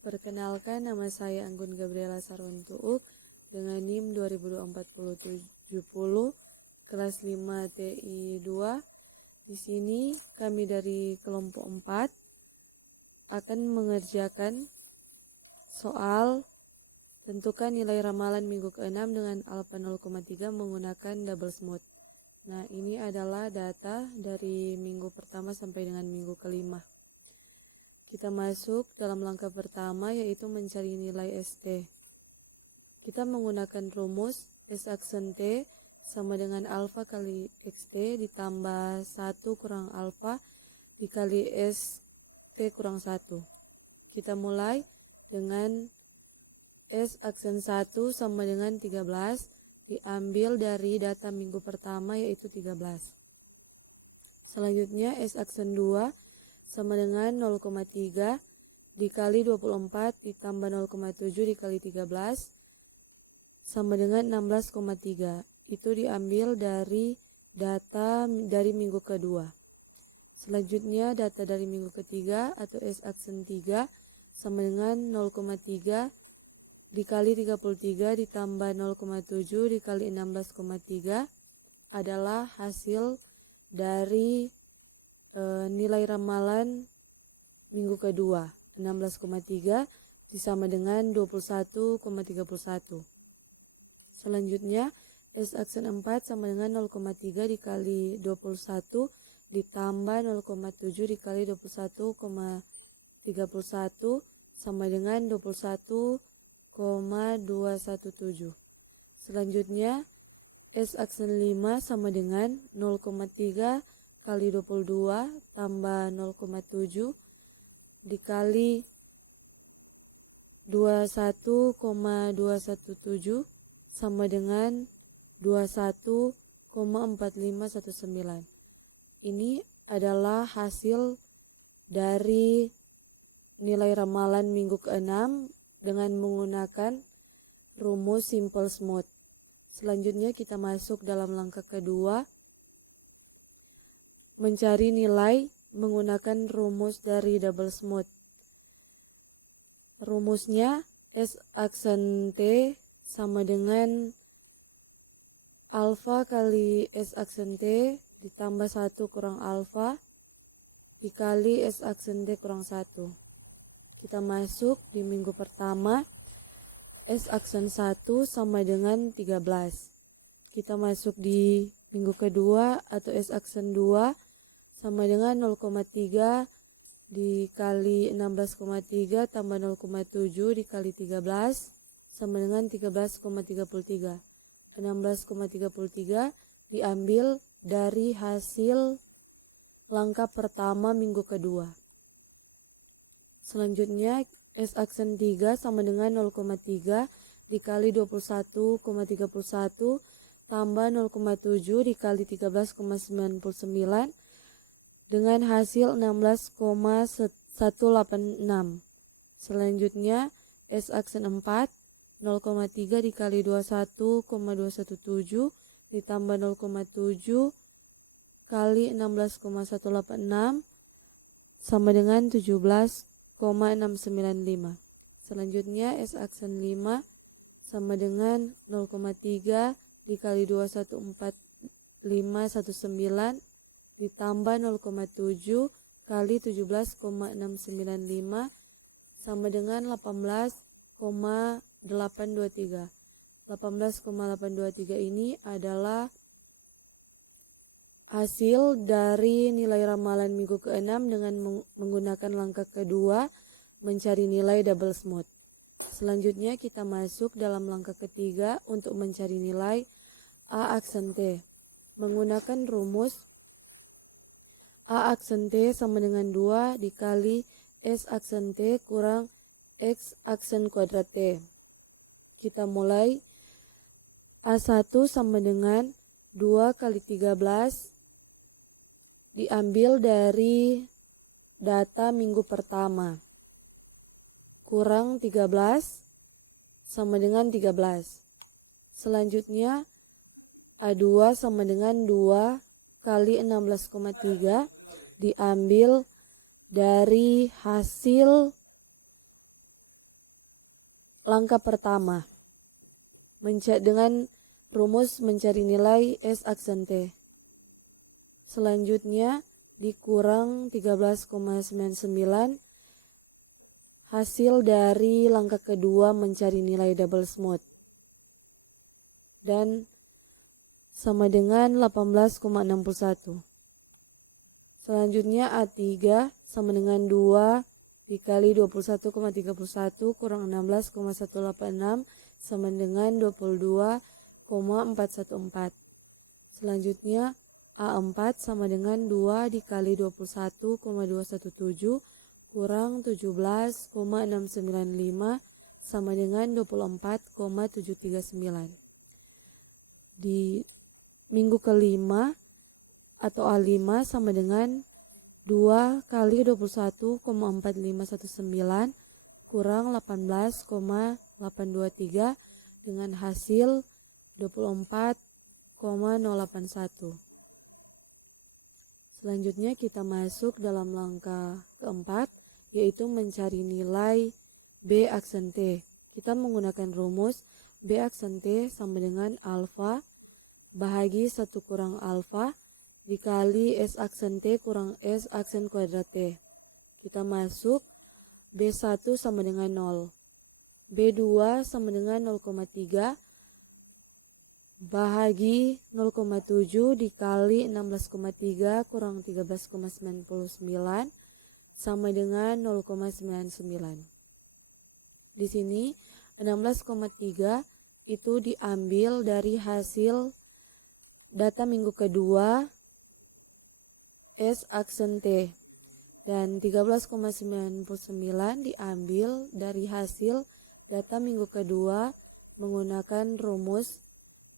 Perkenalkan, nama saya Anggun Gabriela Sarwantuuk dengan NIM 2024-70 kelas 5 TI 2. Di sini kami dari kelompok 4 akan mengerjakan soal tentukan nilai ramalan minggu ke-6 dengan alfa 0,3 menggunakan double smooth. Nah, ini adalah data dari minggu pertama sampai dengan minggu kelima. Kita masuk dalam langkah pertama, yaitu mencari nilai ST. Kita menggunakan rumus S aksen T sama dengan alfa kali XT ditambah 1 kurang alfa dikali ST kurang 1. Kita mulai dengan S aksen 1 sama dengan 13 diambil dari data minggu pertama, yaitu 13. Selanjutnya S aksen 2 sama dengan 0,3 dikali 24 ditambah 0,7 dikali 13 sama dengan 16,3. Itu diambil dari data dari minggu kedua. Selanjutnya data dari minggu ketiga atau S aksen 3 sama dengan 0,3 dikali 33 ditambah 0,7 dikali 16,3 adalah hasil dari nilai ramalan minggu kedua. 16,3 disama dengan 21,31. Selanjutnya S aksen 4 sama dengan 0,3 dikali 21 ditambah 0,7 dikali 21,31 sama dengan 21,217. Selanjutnya S aksen 5 sama dengan 0,3 kali 22 tambah 0,7 dikali 21,217 sama dengan 21,4519. Ini adalah hasil dari nilai ramalan minggu ke-6 dengan menggunakan rumus simple smooth. Selanjutnya kita masuk dalam langkah kedua, mencari nilai menggunakan rumus dari double smooth. Rumusnya S aksen T sama dengan alfa kali S aksen T ditambah 1 kurang alfa dikali S aksen T kurang 1. Kita masuk di minggu pertama, S aksen 1 sama dengan 13. Kita masuk di minggu kedua atau S aksen 2 sama dengan 0,3 dikali 16,3 tambah 0,7 dikali 13 sama dengan 13,33. 16,33 diambil dari hasil langkah pertama minggu kedua. Selanjutnya S aksen 3 sama dengan 0,3 dikali 21,31 tambah 0,7 dikali 13,99 dengan hasil 16,186. Selanjutnya S aksen 4 0,3 dikali 21,217 ditambah 0,7 kali 16,186 sama dengan 17,695. Selanjutnya S aksen 5 sama dengan 0,3 dikali 214519 ditambah 0,7 kali 17,695 sama dengan 18,823. 18,823 ini adalah hasil dari nilai ramalan minggu ke-6 dengan menggunakan langkah kedua, mencari nilai double smooth. Selanjutnya kita masuk dalam langkah ketiga untuk mencari nilai A aksen T. Menggunakan rumus A aksen T sama dengan 2 dikali S aksen T kurang X aksen kuadrat T. Kita mulai A1 sama dengan 2 kali 13 diambil dari data minggu pertama. Kurang 13 sama dengan 13. Selanjutnya A2 sama dengan 2 kali 16,3 diambil dari hasil langkah pertama, dengan rumus mencari nilai S aksen T. Selanjutnya dikurang 13,99 hasil dari langkah kedua mencari nilai double smooth. Dan sama dengan 18,61. Selanjutnya A3 sama dengan 2 dikali 21,31 kurang 16,186 sama dengan 22,414. Selanjutnya A4 sama dengan 2 dikali 21,217 kurang 17,695 sama dengan 24,739. Di minggu kelima atau A5 sama dengan 2 kali 21,4519 kurang 18,823 dengan hasil 24,081. Selanjutnya kita masuk dalam langkah keempat, yaitu mencari nilai B aksen T. Kita menggunakan rumus B aksen T sama dengan alfa bahagi 1 kurang alfa dikali S aksen T kurang S aksen kuadrat T. Kita masuk B1 sama dengan 0. B2 sama dengan 0,3 bahagi 0,7 dikali 16,3 kurang 13,99 sama dengan 0,99. Di sini 16,3 itu diambil dari hasil data minggu kedua S aksen T, dan 13,99 diambil dari hasil data minggu kedua menggunakan rumus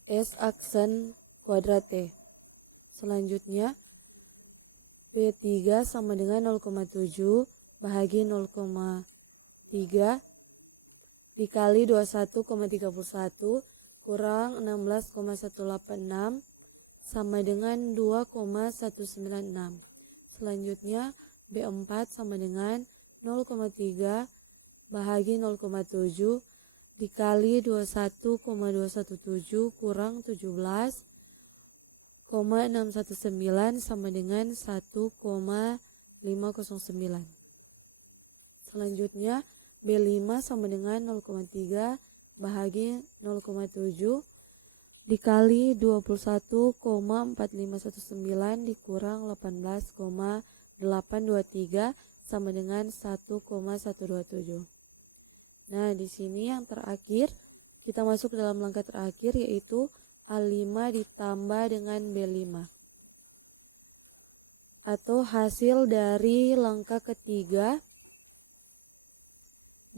S aksen kuadrat T. Selanjutnya B3 sama dengan 0,7 bahagi 0,3 dikali 21,31 kurang 16,186 sama dengan 2,196. Selanjutnya B4 sama dengan 0,3 bahagi 0,7 dikali 21,217 kurang 17,619 sama dengan 1,509. Selanjutnya B5 sama dengan 0,3 bahagi 0,7 dikali 21,4519 dikurang 18,823 sama dengan 1,127. Nah, di sini yang terakhir kita masuk dalam langkah terakhir, yaitu A5 ditambah dengan B5 atau hasil dari langkah ketiga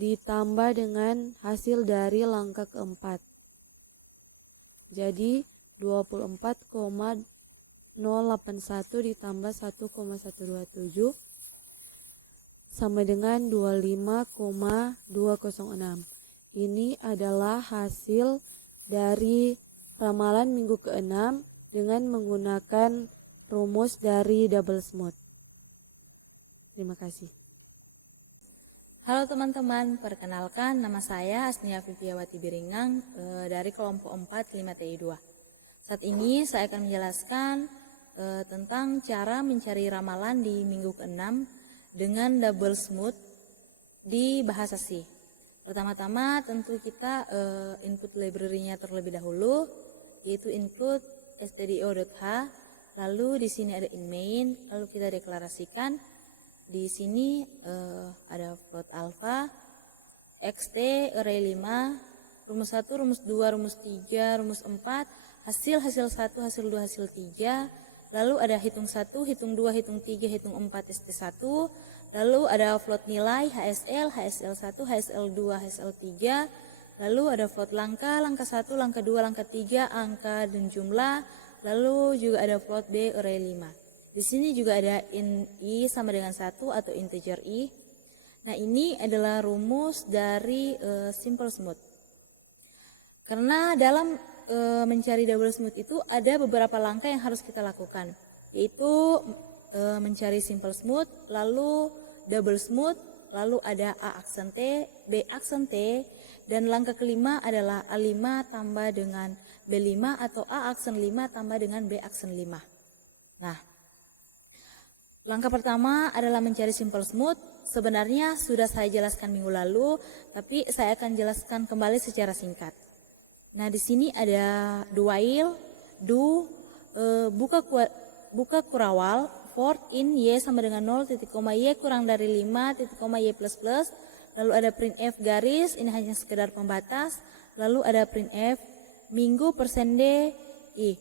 ditambah dengan hasil dari langkah keempat. Jadi 24,081 ditambah 1,127 sama dengan 25,206. Ini adalah hasil dari ramalan minggu ke-6 dengan menggunakan rumus dari double smooth. Terima kasih. Halo teman-teman, perkenalkan nama saya Asnia Viviawati Biringang dari kelompok 4 Kelima TI 2. Saat ini saya akan menjelaskan tentang cara mencari ramalan di minggu ke-6 dengan double smooth di bahasa C. Pertama-tama tentu kita input library-nya terlebih dahulu, yaitu include stdio.h. Lalu di sini ada in main, lalu kita deklarasikan. Di sini ada float alpha, xt, array 5, rumus 1, rumus 2, rumus 3, rumus 4, hasil 1, hasil 2, hasil 3, lalu ada hitung 1, hitung 2, hitung 3, hitung 4, st1, lalu ada float nilai hsl, hsl1, hsl2, hsl3, lalu ada float langkah, langkah 1, langkah 2, langkah 3, angka dan jumlah, lalu juga ada float b, array 5. Di sini juga ada in i sama dengan 1 atau integer i. Nah, ini adalah rumus dari simple smooth. Karena dalam mencari double smooth itu ada beberapa langkah yang harus kita lakukan, yaitu mencari simple smooth, lalu double smooth, lalu ada A aksen T, B aksen T, dan langkah kelima adalah A5 tambah dengan B5 atau A aksen 5 tambah dengan B aksen 5. Nah, langkah pertama adalah mencari simple smooth. Sebenarnya sudah saya jelaskan minggu lalu, tapi saya akan jelaskan kembali secara singkat. Nah, di sini ada do while, do, buka kurawal, for in y sama dengan 0, titik koma y kurang dari 5, titik koma y plus plus, lalu ada printf garis, ini hanya sekedar pembatas, lalu ada printf minggu persen d i.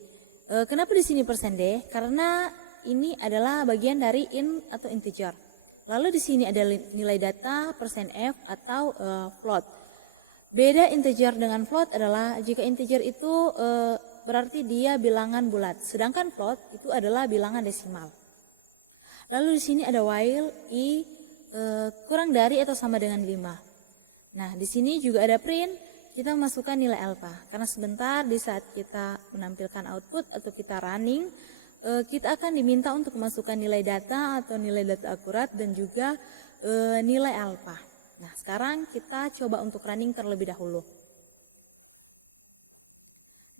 Kenapa di sini persen d? Karena ini adalah bagian dari in atau integer. Lalu di sini ada nilai data persen f atau float. Beda integer dengan float adalah jika integer itu berarti dia bilangan bulat, sedangkan float itu adalah bilangan desimal. Lalu di sini ada while i kurang dari atau sama dengan 5. Nah, di sini juga ada print, kita masukkan nilai alpha. Karena sebentar di saat kita menampilkan output atau kita running, kita akan diminta untuk memasukkan nilai data atau nilai data akurat dan juga nilai alpha. Nah, sekarang kita coba untuk running terlebih dahulu.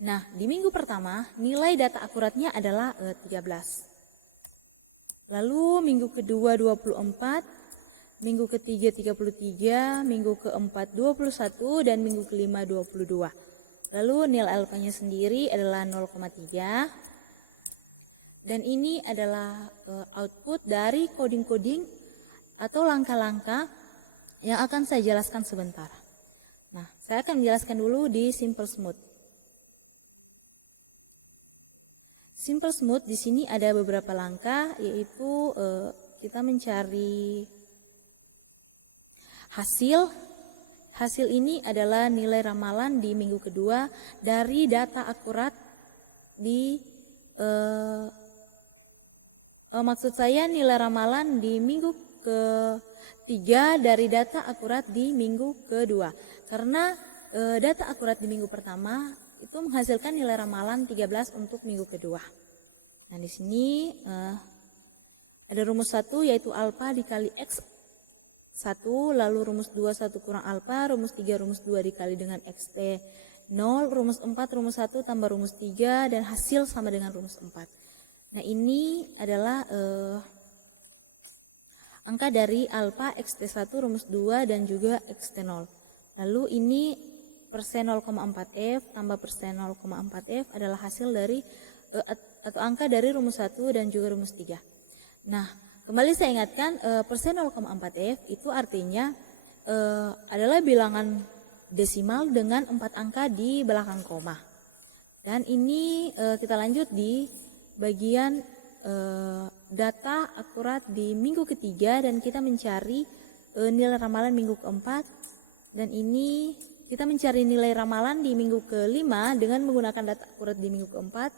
Nah, di minggu pertama nilai data akuratnya adalah 13. Lalu minggu kedua 24, minggu ketiga 33, minggu keempat 21, dan minggu kelima 22. Lalu nilai alfanya sendiri adalah 0,3. Dan ini adalah output dari coding-coding atau langkah-langkah yang akan saya jelaskan sebentar. Nah, saya akan menjelaskan dulu di simple smooth. Simple smooth di sini ada beberapa langkah, yaitu kita mencari hasil. Hasil ini adalah nilai ramalan di minggu kedua dari data akurat di maksud saya nilai ramalan di minggu ketiga dari data akurat di minggu kedua. Karena data akurat di minggu pertama itu menghasilkan nilai ramalan 13 untuk minggu kedua. Nah, di sini ada rumus 1 yaitu alfa dikali x 1, lalu rumus 2 1 kurang alfa, rumus 3 rumus 2 dikali dengan xt 0, rumus 4 rumus 1 tambah rumus 3, dan hasil sama dengan rumus 4. Nah, ini adalah angka dari alfa xt1 rumus 2 dan juga xt0. Lalu ini persen 0,4f tambah persen 0,4f adalah hasil dari atau angka dari rumus 1 dan juga rumus 3. Nah, kembali saya ingatkan persen 0,4f itu artinya adalah bilangan desimal dengan 4 angka di belakang koma. Dan ini kita lanjut di bagian data akurat di minggu ketiga dan kita mencari nilai ramalan minggu keempat, dan ini kita mencari nilai ramalan di minggu kelima dengan menggunakan data akurat di minggu keempat,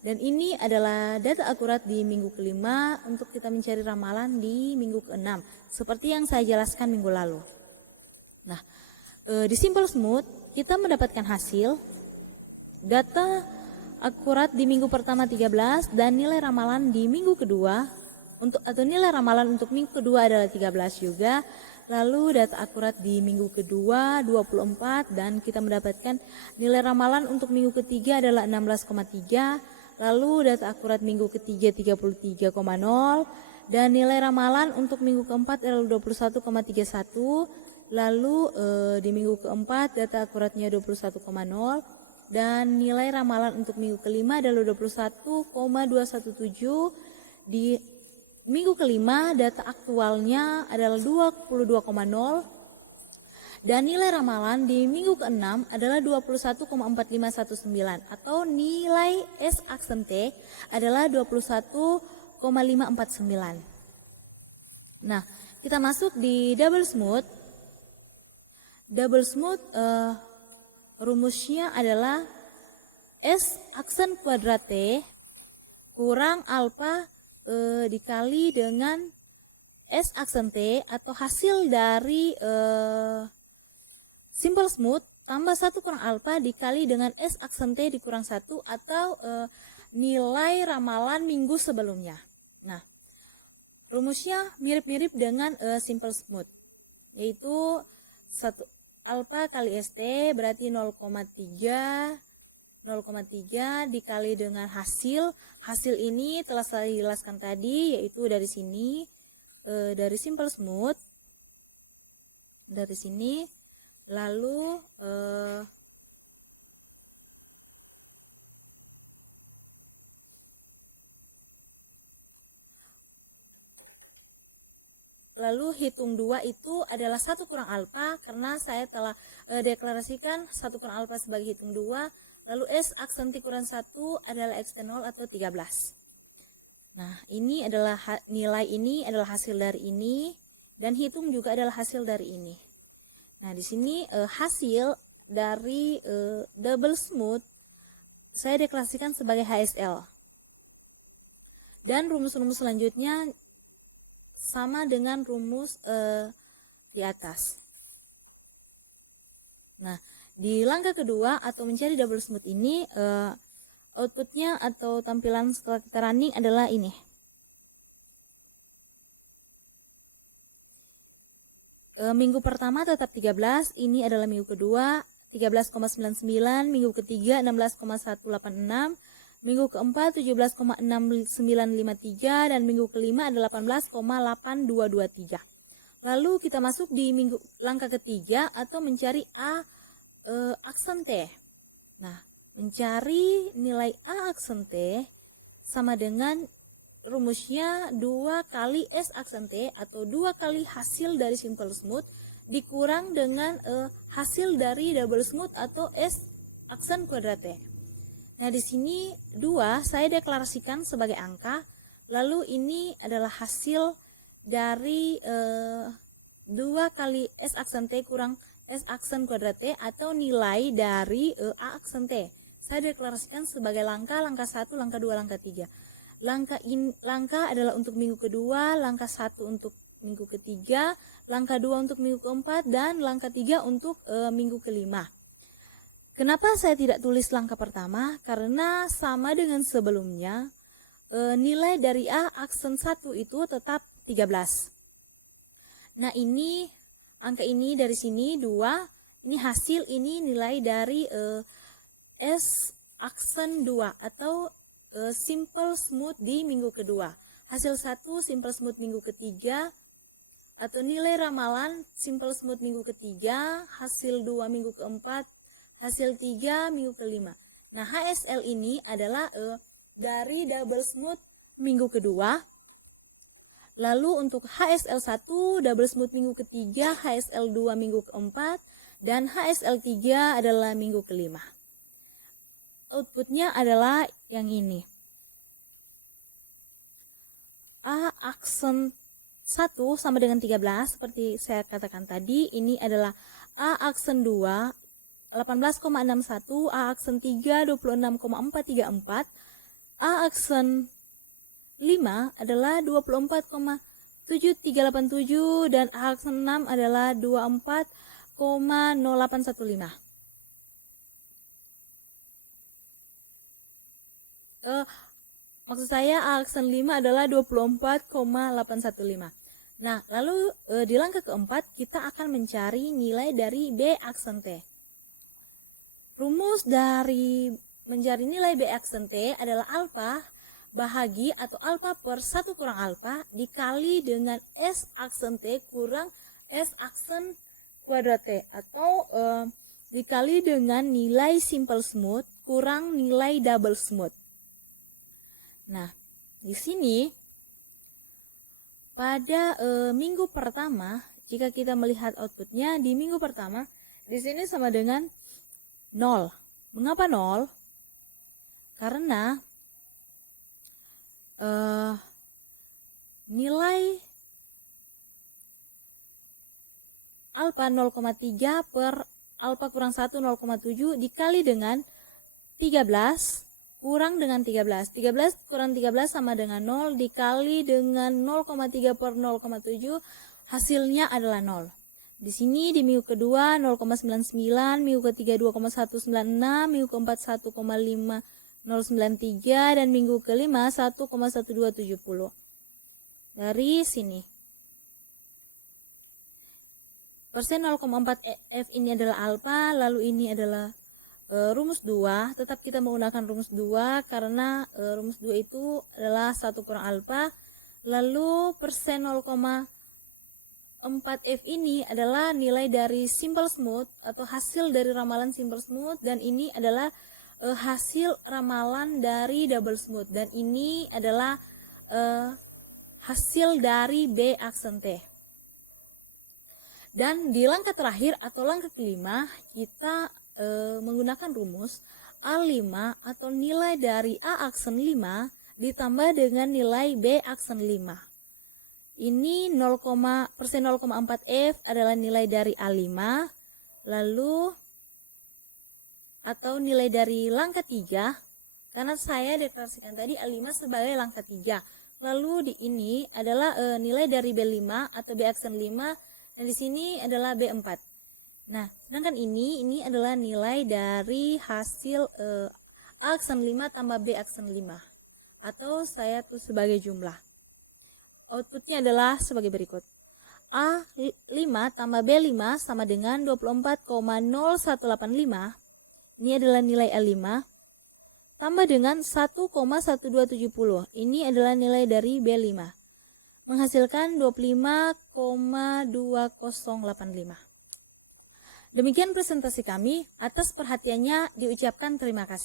dan ini adalah data akurat di minggu kelima untuk kita mencari ramalan di minggu keenam seperti yang saya jelaskan minggu lalu. Nah, di simple smooth kita mendapatkan hasil data akurat di minggu pertama 13 dan nilai ramalan di minggu kedua atau nilai ramalan untuk minggu kedua adalah 13 juga. Lalu data akurat di minggu kedua 24 dan kita mendapatkan nilai ramalan untuk minggu ketiga adalah 16,3. Lalu data akurat minggu ketiga 33,0 dan nilai ramalan untuk minggu keempat adalah 21,31. Lalu di minggu keempat data akuratnya 21,0 dan nilai ramalan untuk minggu kelima adalah 21,217. Di minggu kelima data aktualnya adalah 22,0 dan nilai ramalan di minggu keenam adalah 21,4519 atau nilai S aksen T adalah 21,549. Nah, kita masuk di double smooth. Double smooth rumusnya adalah S aksen kuadrat T kurang alfa dikali dengan S aksen T atau hasil dari simple smooth tambah 1 kurang alfa dikali dengan S aksen T dikurang 1 atau nilai ramalan minggu sebelumnya. Nah, rumusnya mirip-mirip dengan simple smooth. yaitu 1 alfa kali ST berarti 0,3 dikali dengan hasil ini telah saya jelaskan tadi, yaitu dari sini dari simple smooth dari sini, lalu hitung 2 itu adalah 1 kurang alfa, karena saya telah deklarasikan 1 kurang alfa sebagai hitung 2. Lalu S aksen T kurang 1 adalah X0 atau 13. Nah, ini adalah nilai ini adalah hasil dari ini, dan hitung juga adalah hasil dari ini. Nah, di sini hasil dari double smooth saya deklarasikan sebagai HSL. Dan rumus-rumus selanjutnya sama dengan rumus di atas. Nah, di langkah kedua atau mencari double smooth ini, outputnya atau tampilan setelah kita running adalah ini. Minggu pertama tetap 13, ini adalah minggu kedua 13,99, minggu ketiga 16,186, minggu keempat 17,6953, dan minggu kelima adalah 18,8223. Lalu kita masuk di langkah ketiga atau mencari aksen T. Nah, mencari nilai A aksen T sama dengan rumusnya 2 kali S aksen T atau 2 kali hasil dari simple smooth dikurang dengan hasil dari double smooth atau S aksen kuadrat T. Nah, di sini 2 saya deklarasikan sebagai angka, lalu ini adalah hasil dari 2 kali S aksen T kurang S aksen kuadrat T atau nilai dari A aksen T. Saya deklarasikan sebagai langkah 1, langkah 2, langkah 3. Langkah adalah untuk minggu kedua, langkah 1 untuk minggu ketiga, langkah 2 untuk minggu keempat, dan langkah 3 untuk minggu kelima. Kenapa saya tidak tulis langkah pertama? Karena sama dengan sebelumnya, nilai dari A aksen 1 itu tetap 13. Nah, ini angka ini dari sini 2, ini hasil, ini nilai dari S aksen 2 atau simple smooth di minggu kedua. Hasil 1 simple smooth minggu ketiga, atau nilai ramalan simple smooth minggu ketiga, hasil 2 minggu keempat, hasil 3 minggu kelima. Nah, HSL ini adalah dari double smooth minggu kedua. Lalu untuk HSL 1 double smooth minggu ketiga, HSL 2 minggu keempat, dan HSL 3 adalah minggu kelima. Outputnya adalah yang ini. A aksen 1 sama dengan 13 seperti saya katakan tadi. Ini adalah A aksen 2 18,61, A aksen 3 26,434, A aksen 5 adalah 24,7387, dan A aksen 6 adalah 24,0815. Maksud saya A aksen 5 adalah 24,815. Nah, lalu di langkah keempat kita akan mencari nilai dari B aksen T. Rumus dari mencari nilai B aksen T adalah alfa bahagi atau alfa per 1 kurang alfa dikali dengan S aksen T kurang S aksen kuadrat T, atau dikali dengan nilai simple smooth kurang nilai double smooth. Nah, di sini pada minggu pertama, jika kita melihat outputnya di minggu pertama, di sini sama dengan 0. Mengapa 0? Karena nilai alfa 0,3 per alfa kurang 1 0,7 dikali dengan 13 kurang dengan 13. 13 kurang 13 sama dengan 0 dikali dengan 0,3 per 0,7, hasilnya adalah 0. Di sini di minggu kedua 0,99, minggu ketiga 2,196, minggu keempat 1,5093, dan minggu kelima 1,1270. Dari sini. persen 0,4 F ini adalah alfa, lalu ini adalah rumus 2. Tetap kita menggunakan rumus 2 karena rumus 2 itu adalah 1 kurang alfa. Lalu persen 0,4 F ini adalah nilai dari simple smooth atau hasil dari ramalan simple smooth, dan ini adalah hasil ramalan dari double smooth, dan ini adalah hasil dari B aksen T. Dan di langkah terakhir atau langkah kelima, kita menggunakan rumus A5 atau nilai dari A aksen 5 ditambah dengan nilai B aksen 5. Ini persen 0,4 F adalah nilai dari A5, lalu atau nilai dari langkah 3, karena saya deklarasikan tadi A5 sebagai langkah 3. Lalu di ini adalah nilai dari B5 atau B aksen 5, dan di sini adalah B4. Nah, sedangkan ini adalah nilai dari hasil A aksen 5 tambah B aksen 5, atau saya tulis sebagai jumlah. Outputnya adalah sebagai berikut. A5 tambah B5 sama dengan 24,0185. Ini adalah nilai A5. Tambah dengan 1,1270. Ini adalah nilai dari B5. Menghasilkan 25,2085. Demikian presentasi kami. Atas perhatiannya diucapkan terima kasih.